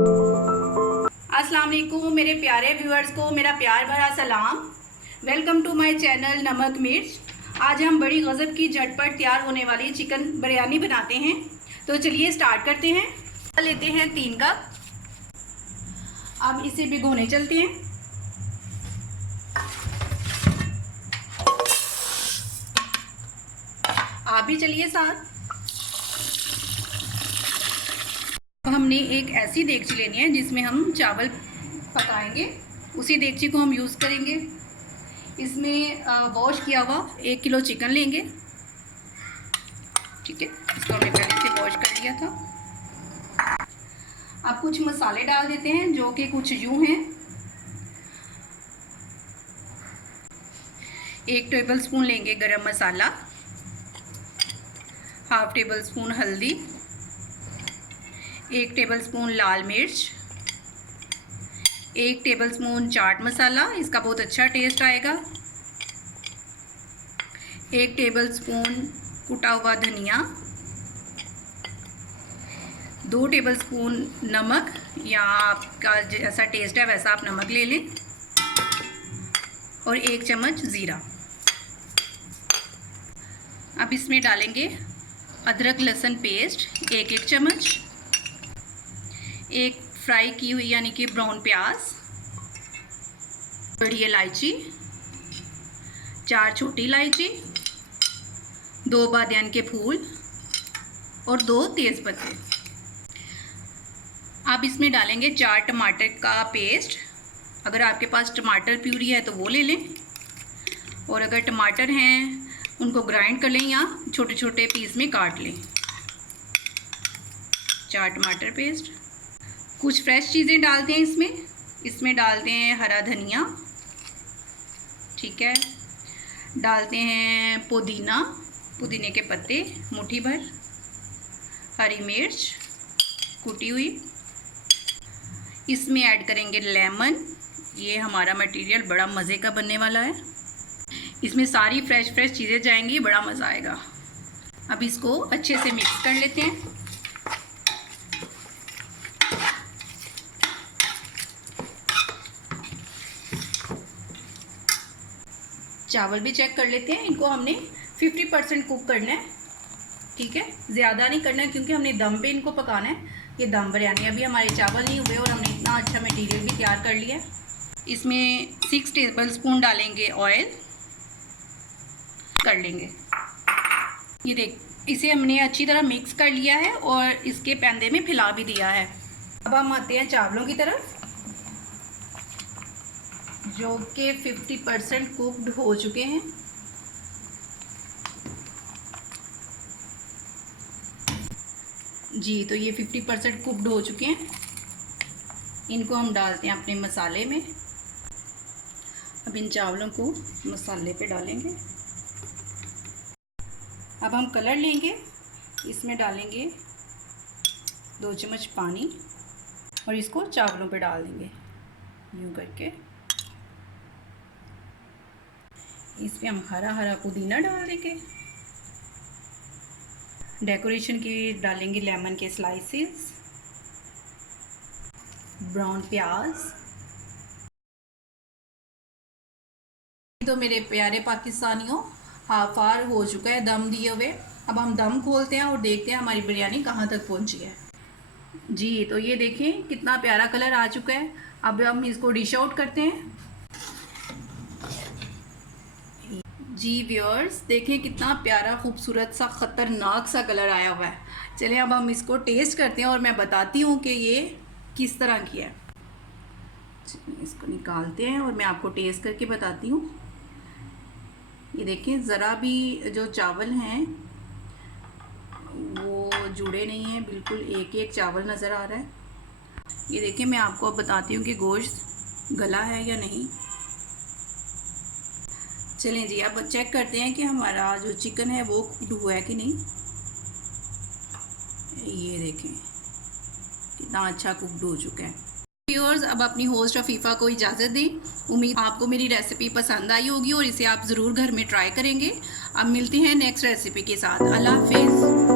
अस्सलाम वालेकुम मेरे प्यारे व्यूअर्स को मेरा प्यार भरा सलाम। वेलकम टू माय चैनल नमक मिर्च। आज हम बड़ी गज़ब की झटपट तैयार होने वाली चिकन बिरयानी बनाते हैं। तो चलिए स्टार्ट करते हैं। लेते हैं 3 कप। अब इसे भिगोने चलते हैं। आप भी चलिए साथ। हमने एक ऐसी देगची लेनी है जिसमें हम चावल पकाएंगे, उसी देगची को हम यूज़ करेंगे। इसमें वॉश किया हुआ 1 किलो चिकन लेंगे। ठीक है, इसको हमने पहले से वॉश कर लिया था। अब कुछ मसाले डाल देते हैं जो कि कुछ यूँ हैं। 1 टेबलस्पून लेंगे गरम मसाला, हाफ टेबल स्पून हल्दी, 1 टेबलस्पून लाल मिर्च, 1 टेबलस्पून चाट मसाला, इसका बहुत अच्छा टेस्ट आएगा, 1 टेबलस्पून कुटा हुआ धनिया, 2 टेबलस्पून नमक, या आपका जैसा टेस्ट है वैसा आप नमक ले लें, और 1 चम्मच ज़ीरा। अब इसमें डालेंगे अदरक लहसुन पेस्ट 1 चम्मच, 1 फ्राई की हुई यानी कि ब्राउन प्याज, बड़ी इलायची, 4 छोटी इलायची, 2 बादियान के फूल और 2 तेज़ पत्ते। आप इसमें डालेंगे 4 टमाटर का पेस्ट। अगर आपके पास टमाटर प्यूरी है तो वो ले लें, और अगर टमाटर हैं उनको ग्राइंड कर लें या छोटे छोटे पीस में काट लें। 4 टमाटर पेस्ट। कुछ फ्रेश चीज़ें डालते हैं इसमें डालते हैं हरा धनिया, ठीक है, डालते हैं पुदीने के पत्ते मुट्ठी भर, हरी मिर्च कुटी हुई, इसमें ऐड करेंगे लेमन। ये हमारा मटेरियल बड़ा मज़े का बनने वाला है, इसमें सारी फ्रेश चीज़ें जाएंगी, बड़ा मज़ा आएगा। अब इसको अच्छे से मिक्स कर लेते हैं। चावल भी चेक कर लेते हैं। इनको हमने 50% कुक करना है, ठीक है, ज़्यादा नहीं करना है क्योंकि हमने दम पे इनको पकाना है। ये दम बिरयानी, अभी हमारे चावल नहीं हुए और हमने इतना अच्छा मटेरियल भी तैयार कर लिया है। इसमें 6 टेबलस्पून डालेंगे ऑयल, कर लेंगे। ये देख, इसे हमने अच्छी तरह मिक्स कर लिया है और इसके पैंदे में फैला भी दिया है। अब हम आते हैं चावलों की तरफ, जो कि 50% कुक्ड हो चुके हैं। जी, तो ये 50% कुक्ड हो चुके हैं। इनको हम डालते हैं अपने मसाले में। अब इन चावलों को मसाले पे डालेंगे। अब हम कलर लेंगे, इसमें डालेंगे 2 चम्मच पानी और इसको चावलों पे डाल देंगे यूँ करके। इसमें हम हरा पुदीना डाल देंगे। डेकोरेशन के डालेंगे लेमन के स्लाइसेस, ब्राउन प्याज। तो मेरे प्यारे पाकिस्तानियों, हाफ आवर हो चुका है दम दिए हुए। अब हम दम खोलते हैं और देखते हैं हमारी बिरयानी कहाँ तक पहुँची है। जी, तो ये देखें कितना प्यारा कलर आ चुका है। अब हम इसको डिश आउट करते हैं। जी व्यूअर्स, देखें कितना प्यारा खूबसूरत सा ख़तरनाक सा कलर आया हुआ है। चलिए अब हम इसको टेस्ट करते हैं और मैं बताती हूँ कि ये किस तरह की है। इसको निकालते हैं और मैं आपको टेस्ट करके बताती हूँ। ये देखें, ज़रा भी जो चावल हैं वो जुड़े नहीं हैं, बिल्कुल एक चावल नज़र आ रहा है। ये देखें, मैं आपको अब बताती हूँ कि गोश्त गला है या नहीं। चलें जी, अब चेक करते हैं कि हमारा जो चिकन है वो कुक हुआ है कि नहीं। ये देखें कितना अच्छा कुकड हो चुका है। व्यूअर्स, अब अपनी होस्ट अफीफ़ा को इजाज़त दें। उम्मीद आपको मेरी रेसिपी पसंद आई होगी और इसे आप ज़रूर घर में ट्राई करेंगे। अब मिलते हैं नेक्स्ट रेसिपी के साथ। अल्लाह हाफिज़।